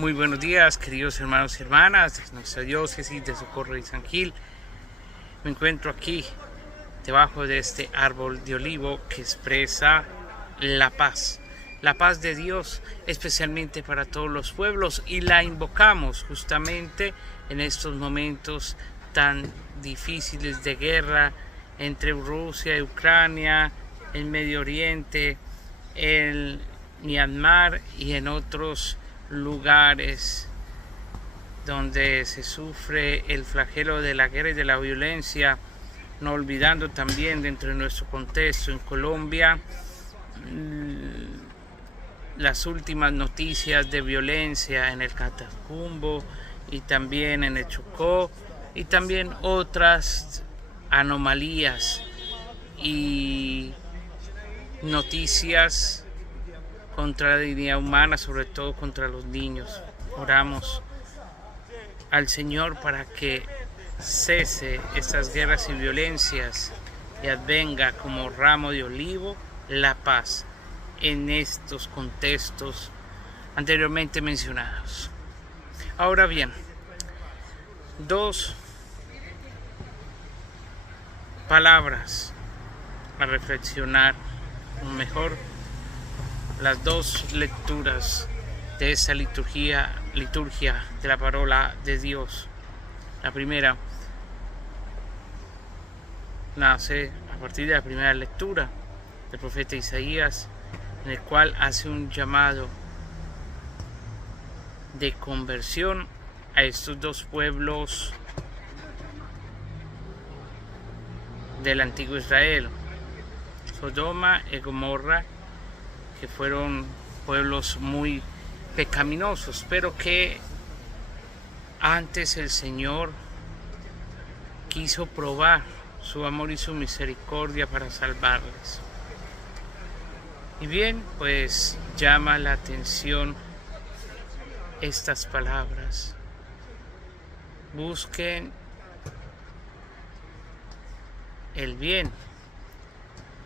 Muy buenos días, queridos hermanos y hermanas de nuestra diócesis de Socorro y San Gil. Me encuentro aquí debajo de este árbol de olivo que expresa la paz de Dios, especialmente para todos los pueblos, y la invocamos justamente en estos momentos tan difíciles de guerra entre Rusia y Ucrania, en Medio Oriente, en Myanmar y en otros lugares donde se sufre el flagelo de la guerra y de la violencia, no olvidando también dentro de nuestro contexto en Colombia las últimas noticias de violencia en el Catatumbo y también en el Chocó, y también otras anomalías y noticias contra la dignidad humana, sobre todo contra los niños. Oramos al Señor para que cese estas guerras y violencias y advenga como ramo de olivo la paz en estos contextos anteriormente mencionados. Ahora bien, dos palabras a reflexionar, o mejor, las dos lecturas de esa liturgia de la palabra de Dios. La primera nace a partir de la primera lectura del profeta Isaías, en el cual hace un llamado de conversión a estos dos pueblos del antiguo Israel, Sodoma y Gomorra, que fueron pueblos muy pecaminosos, pero que antes el Señor quiso probar su amor y su misericordia para salvarles. Y bien, pues llama la atención estas palabras: busquen el bien,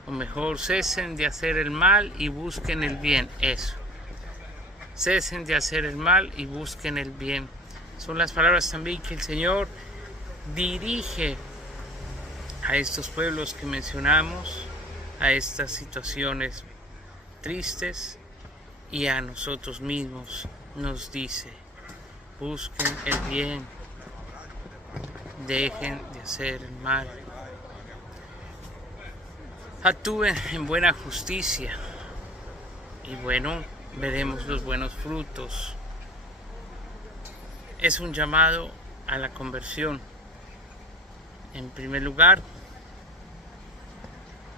o mejor, cesen de hacer el mal y busquen el bien. Eso, cesen de hacer el mal y busquen el bien. Son las palabras también que el Señor dirige a estos pueblos que mencionamos, a estas situaciones tristes, y a nosotros mismos nos dice: busquen el bien, dejen de hacer el mal, actúen en buena justicia, y bueno, veremos los buenos frutos. Es un llamado a la conversión, en primer lugar,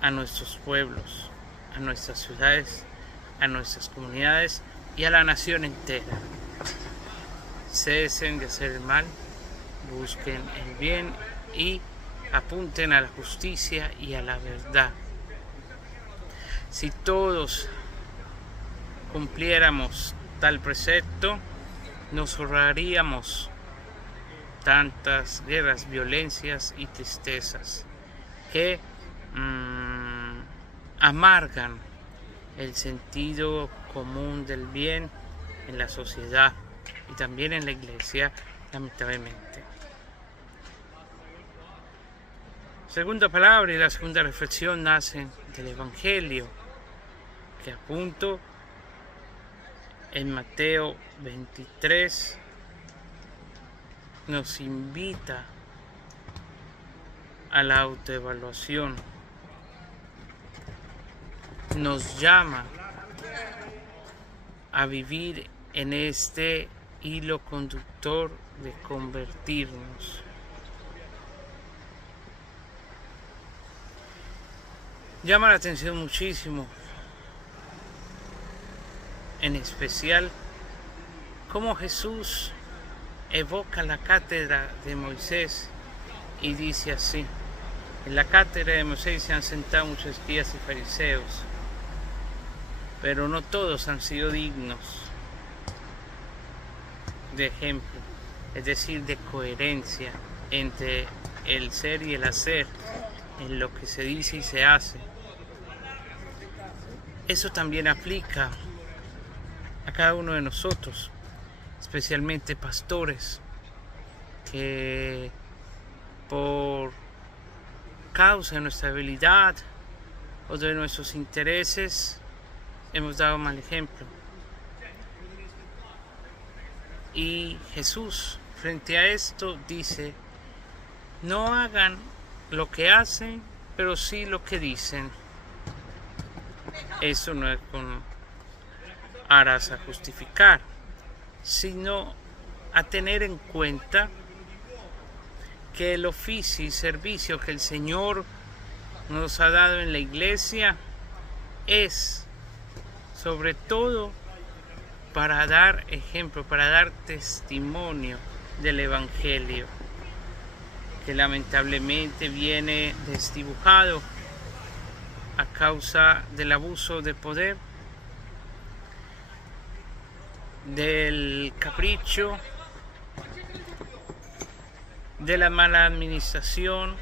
a nuestros pueblos, a nuestras ciudades, a nuestras comunidades y a la nación entera. Cesen de hacer el mal, busquen el bien y apunten a la justicia y a la verdad. Si todos cumpliéramos tal precepto, nos ahorraríamos tantas guerras, violencias y tristezas que amargan el sentido común del bien en la sociedad y también en la iglesia, lamentablemente. Segunda palabra y la segunda reflexión nacen del Evangelio, que apunto en Mateo 23 nos invita a la autoevaluación, nos llama a vivir en este hilo conductor de convertirnos. Llama la atención muchísimo, en especial, cómo Jesús evoca la cátedra de Moisés y dice así: en la cátedra de Moisés se han sentado muchos escribas y fariseos, pero no todos han sido dignos de ejemplo, es decir, de coherencia entre el ser y el hacer, en lo que se dice y se hace. Eso también aplica a cada uno de nosotros. especialmente pastores, que por causa de nuestra habilidad o de nuestros intereses hemos dado mal ejemplo. Y Jesús, frente a esto, dice: no hagan lo que hacen, pero sí lo que dicen. Eso no es con aras a justificar, sino a tener en cuenta que el oficio y servicio que el Señor nos ha dado en la iglesia es sobre todo para dar ejemplo, para dar testimonio del Evangelio, que lamentablemente viene desdibujado a causa del abuso de poder, del capricho, de la mala administración,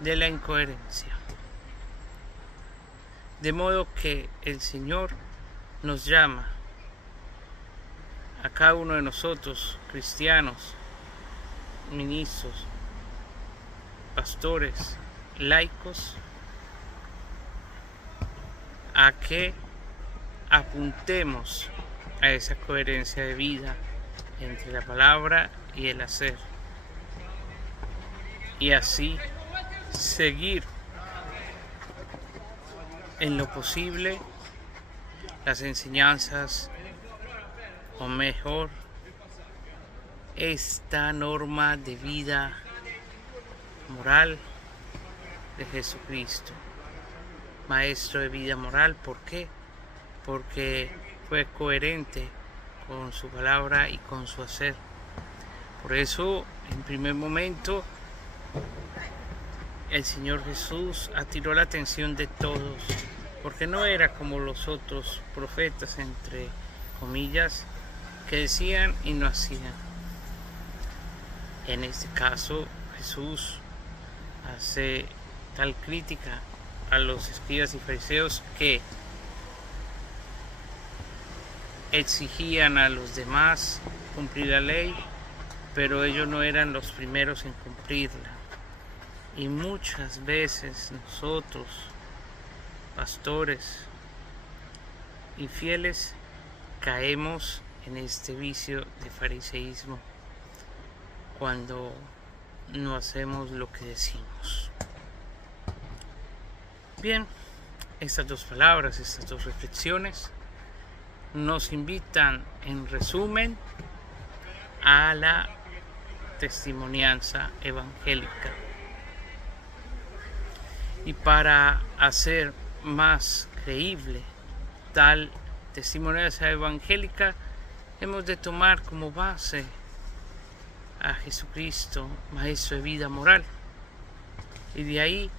de la incoherencia. De modo que el Señor nos llama a cada uno de nosotros, cristianos, ministros, pastores, laicos, a que apuntemos a esa coherencia de vida entre la palabra y el hacer, y así seguir en lo posible las enseñanzas, o mejor, esta norma de vida moral de Jesucristo, maestro de vida moral. ¿Por qué? Porque fue coherente con su palabra y con su hacer. Por eso, en primer momento, el Señor Jesús atiró la atención de todos, porque no era como los otros profetas, entre comillas, que decían y no hacían. En este caso, Jesús hace tal crítica a los escribas y fariseos que exigían a los demás cumplir la ley, pero ellos no eran los primeros en cumplirla. Y muchas veces nosotros, pastores y fieles, caemos en este vicio de fariseísmo cuando no hacemos lo que decimos. Bien, estas dos palabras, estas dos reflexiones nos invitan, en resumen, a la testimonianza evangélica. Y para hacer más creíble tal testimonianza evangélica, hemos de tomar como base a Jesucristo, maestro de vida moral. Y de ahí,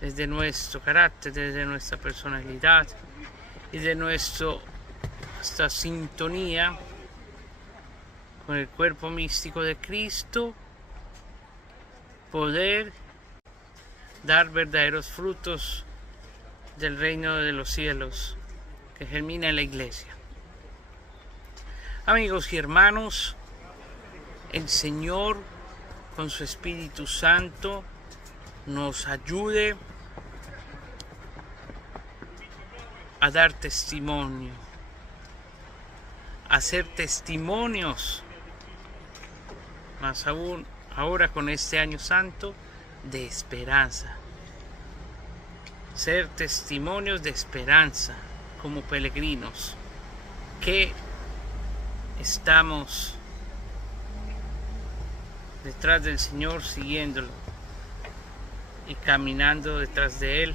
desde nuestro carácter, desde nuestra personalidad y de nuestra sintonía con el cuerpo místico de Cristo, poder dar verdaderos frutos del reino de los cielos que germina en la iglesia. Amigos y hermanos, el Señor con su Espíritu Santo nos ayude a dar testimonio, a ser testimonios, más aún ahora con este año santo, de esperanza. Ser testimonios de esperanza como peregrinos que estamos detrás del Señor, siguiéndolo y caminando detrás de Él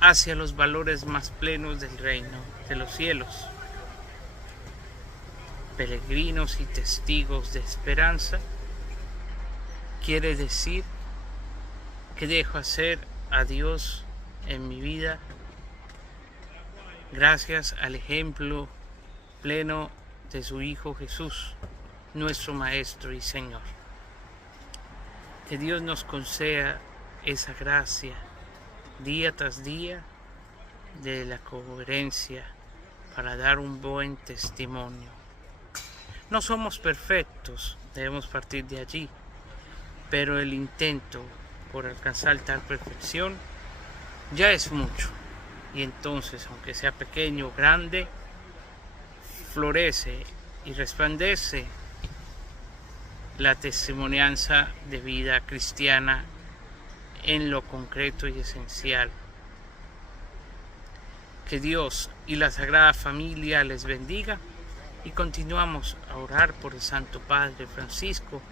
hacia los valores más plenos del reino de los cielos. Peregrinos y testigos de esperanza quiere decir que dejo hacer a Dios en mi vida gracias al ejemplo pleno de su Hijo Jesús, nuestro Maestro y Señor. Que Dios nos conceda esa gracia día tras día de la coherencia para dar un buen testimonio. No somos perfectos, debemos partir de allí, pero el intento por alcanzar tal perfección ya es mucho. Y entonces, aunque sea pequeño o grande, florece y resplandece la testimonianza de vida cristiana en lo concreto y esencial. Que Dios y la Sagrada Familia les bendiga, y continuamos a orar por el Santo Padre Francisco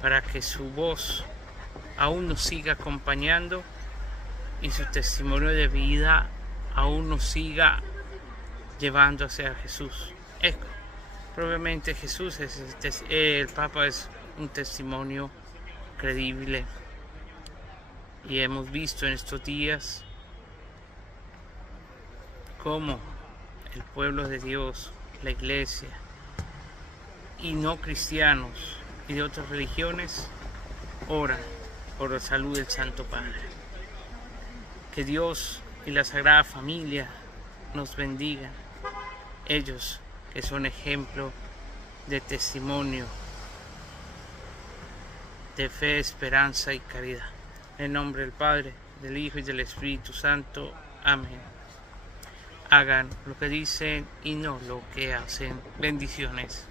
para que su voz aún nos siga acompañando y su testimonio de vida aún nos siga llevando hacia Jesús. Probablemente Jesús el Papa es un testimonio creíble, y hemos visto en estos días cómo el pueblo de Dios, la Iglesia y no cristianos y de otras religiones oran por la salud del Santo Padre. Que Dios y la Sagrada Familia nos bendigan, ellos que son ejemplo de testimonio, de fe, esperanza y caridad. En nombre del Padre, del Hijo y del Espíritu Santo. Amén. Hagan lo que dicen y no lo que hacen. Bendiciones.